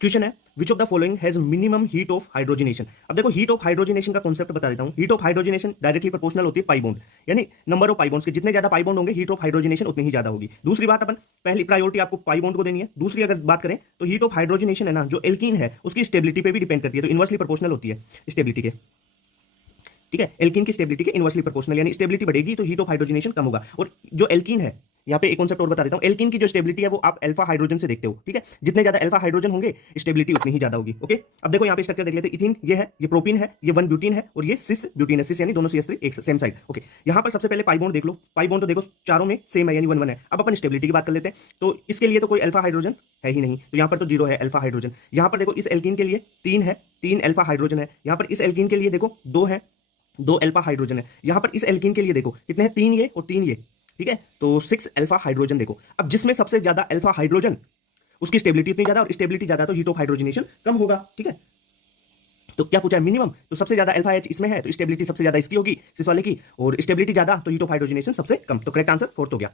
Question है which of the following has minimum heat of hydrogenation. अब देखो heat of hydrogenation का concept बता देता हूं। Heat of hydrogenation directly proportional होती है पाई बॉन्ड, यानी नंबर ऑफ पाई बॉन्ड्स के जितने ज्यादा पाई बॉन्ड होंगे हीट ऑफ हाइड्रोजनेशन उतनी ही ज्यादा होगी। दूसरी बात, अपन पहली प्रायोरिटी आपको पाई बॉन्ड को देनी है। दूसरी अगर बात करें तो हीट ऑफ हाइड्रोजनेशन है ना, जो एल्कीन है उसकी स्टेबिलिटी पे भी डिपेंड करती है, तो इनवर्सली प्रोपोर्शनल होती है स्टेबिलिटी के। ठीक है, एल्कीन की स्टेबिलिटी के इनवर्सली प्रोपोर्शनल, यानी स्टेबिलिटी बढ़ेगी तो हीट ऑफ हाइड्रोजनेशन कम होगा। और जो एल्कीन है, यहाँ पे एक कॉन्सेप्ट और बता देता हूं, एल्कीन की जो स्टेबिलिटी है वो आप अल्फा हाइड्रोजन से देखते हो। ठीक है, जितने ज्यादा अल्फा हाइड्रोजन होंगे स्टेबिलिटी उतनी ही ज्यादा होगी। ओके, अब देखो यहाँ पे स्ट्रक्चर देख लेते हैं। इथीन ये है, ये प्रोपीन है, ये 1 ब्यूटीन है और ये सिस ब्यूटीन है। सिस यानी दोनों CH3 एक सेम साइड। ओके, यहाँ पर सबसे पहले पाई बॉन्ड देख लो। पाई बॉन्ड तो देखो चारों में सेम है, यानी 1 1 है। अब अपन स्टेबिलिटी की बात कर लेते हैं, तो इसके लिए तो कोई अल्फा हाइड्रोजन है ही नहीं, तो यहाँ पर तो 0 है अल्फा हाइड्रोजन। यहाँ पर देखो इस एल्कीन के लिए 3 है, 3 अल्फा हाइड्रोजन है। यहाँ पर इस एल्कीन के लिए देखो 2 है, 2 अल्फा हाइड्रोजन है। यहां पर इस एल्कीन के लिए देखो कितने हैं, 3 ये और 3 ये। ठीक है, तो 6 अल्फा हाइड्रोजन देखो। अब जिसमें सबसे ज्यादा अल्फा हाइड्रोजन, उसकी स्टेबिलिटी इतनी ज्यादा और स्टेबिलिटी ज्यादा, तो हीट ऑफ हाइड्रोजनेशन कम होगा। ठीक है, तो क्या पूछा है, मिनिमम, तो सबसे ज्यादा अल्फा एच इसमें है तो स्टेबिलिटी सबसे ज्यादा इसकी होगी, सिस वाले की, और स्टेबिलिटी ज्यादा तो हीट ऑफ हाइड्रोजनेशन सबसे कम। तो करेक्ट आंसर 4th हो गया।